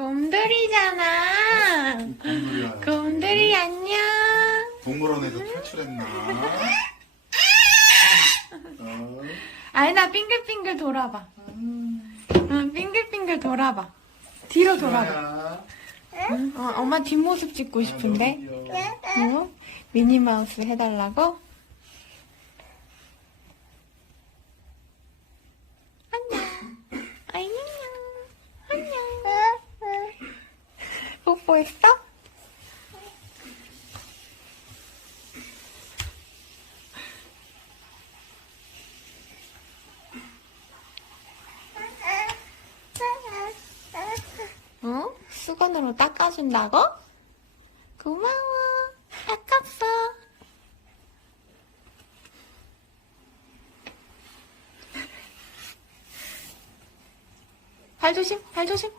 곰돌이잖아. 곰돌이야. 곰돌이 안녕. 동물원에서 탈출했나? 어, 아이나 빙글빙글 돌아봐. 응, 빙글빙글 돌아봐. 뒤로 돌아봐. 응? 어, 엄마 뒷모습 찍고 싶은데. 너무 귀여워. 응? 미니마우스 해달라고? 안녕. 안녕. 뽀뽀했어? 어? 수건으로 닦아준다고? 고마워. 아깝어. 발 조심, 발 조심.